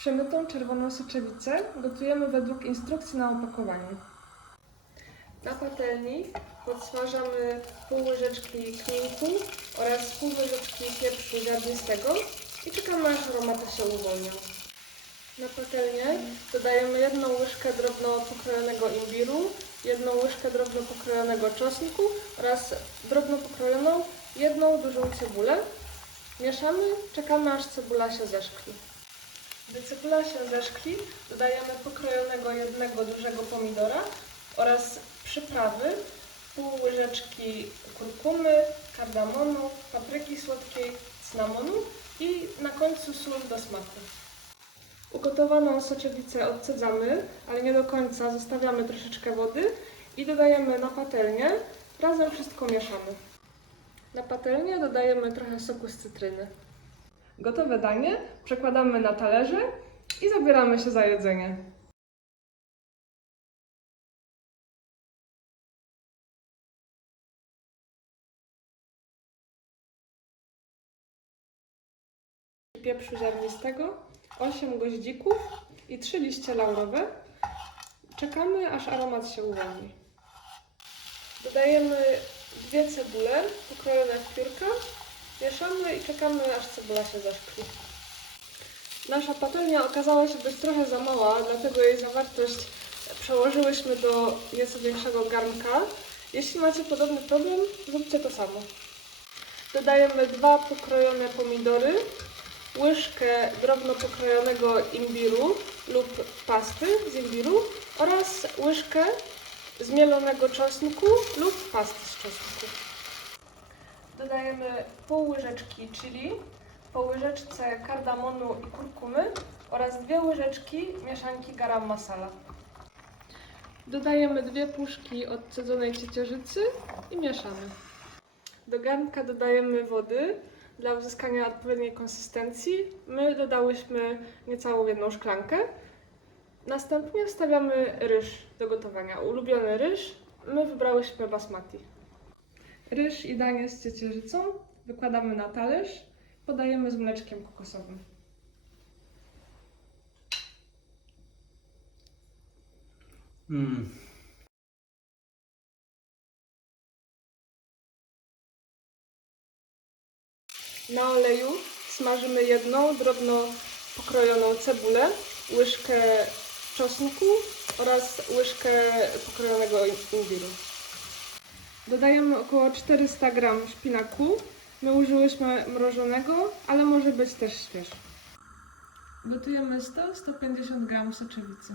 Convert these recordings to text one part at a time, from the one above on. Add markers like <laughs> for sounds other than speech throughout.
Przemytą czerwoną soczewicę gotujemy według instrukcji na opakowaniu. Na patelni podsmażamy pół łyżeczki kminku oraz pół łyżeczki pieprzu ziarnistego i czekamy aż aromaty się uwolnią. Na patelnię dodajemy jedną łyżkę drobno pokrojonego imbiru, jedną łyżkę drobno pokrojonego czosnku oraz drobno pokrojoną jedną dużą cebulę. Mieszamy, czekamy aż cebula się zeszkli. Cebula się zeszkli, dodajemy pokrojonego jednego dużego pomidora oraz przyprawy, pół łyżeczki kurkumy, kardamonu, papryki słodkiej, cynamonu i na końcu sól do smaku. Ugotowaną soczewicę odcedzamy, ale nie do końca, zostawiamy troszeczkę wody i dodajemy na patelnię, razem wszystko mieszamy. Na patelnię dodajemy trochę soku z cytryny. Gotowe danie przekładamy na talerze i zabieramy się za jedzenie. Pieprzu ziarnistego, 8 goździków i 3 liście laurowe. Czekamy, aż aromat się uwolni. Dodajemy dwie cebule pokrojone w piórka. Mieszamy i czekamy, aż cebula się zaszkli. Nasza patelnia okazała się być trochę za mała, dlatego jej zawartość przełożyłyśmy do nieco większego garnka. Jeśli macie podobny problem, zróbcie to samo. Dodajemy dwa pokrojone pomidory, łyżkę drobno pokrojonego imbiru lub pasty z imbiru oraz łyżkę zmielonego czosnku lub pasty z czosnku. Dodajemy pół łyżeczki chili, po łyżeczce kardamonu i kurkumy oraz dwie łyżeczki mieszanki garam masala. Dodajemy dwie puszki odcedzonej ciecierzycy i mieszamy. Do garnka dodajemy wody dla uzyskania odpowiedniej konsystencji. My dodałyśmy niecałą jedną szklankę. Następnie wstawiamy ryż do gotowania. Ulubiony ryż, my wybrałyśmy basmati. Ryż i danie z ciecierzycą wykładamy na talerz, podajemy z mleczkiem kokosowym. Mm. Na oleju smażymy jedną drobno pokrojoną cebulę, łyżkę czosnku oraz łyżkę pokrojonego imbiru. Dodajemy około 400 g szpinaku. My użyłyśmy mrożonego, ale może być też świeży. Gotujemy 100-150 g soczewicy.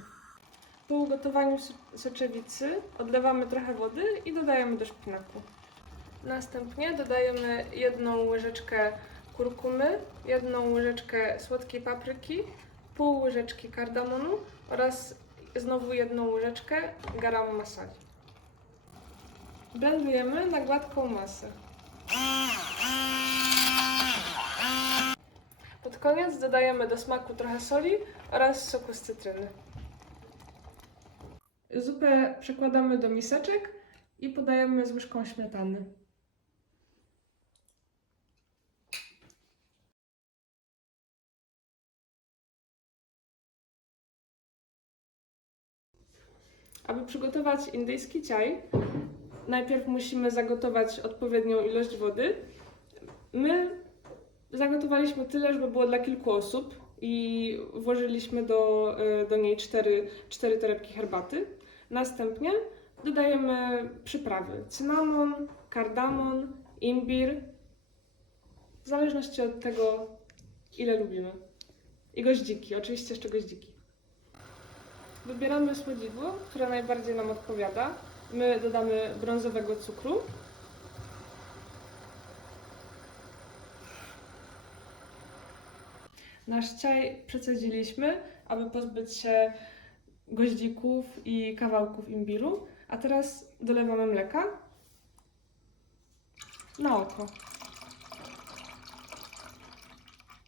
Po ugotowaniu so- soczewicy odlewamy trochę wody i dodajemy do szpinaku. Następnie dodajemy jedną łyżeczkę kurkumy, jedną łyżeczkę słodkiej papryki, pół łyżeczki kardamonu oraz znowu jedną łyżeczkę garam masali. Blendujemy na gładką masę. Pod koniec dodajemy do smaku trochę soli oraz soku z cytryny. Zupę przekładamy do miseczek i podajemy z łyżką śmietany. Aby przygotować indyjski ciaj, najpierw musimy zagotować odpowiednią ilość wody. My zagotowaliśmy tyle, żeby było dla kilku osób i włożyliśmy do, y, do niej cztery, cztery torebki herbaty. Następnie dodajemy przyprawy: cynamon, kardamon, imbir, w zależności od tego, ile lubimy. I goździki, oczywiście jeszcze goździki. Wybieramy słodzidło, które najbardziej nam odpowiada. My dodamy brązowego cukru. Nasz ciaj przecedziliśmy, aby pozbyć się goździków i kawałków imbiru. A teraz dolewamy mleka na oko.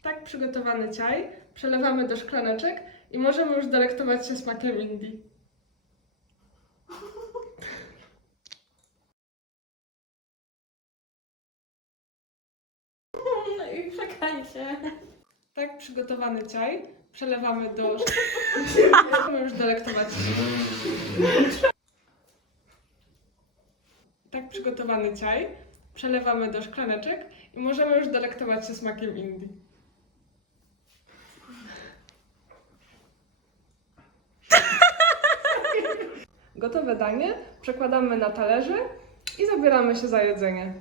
Tak przygotowany ciaj przelewamy do szklaneczek i możemy już delektować się smakiem Indii. I czekajcie. Tak przygotowany czaj przelewamy do... <laughs> Możemy już delektować się. Tak przygotowany czaj przelewamy do szklaneczek i możemy już delektować się smakiem Indii. <laughs> Gotowe danie przekładamy na talerze i zabieramy się za jedzenie.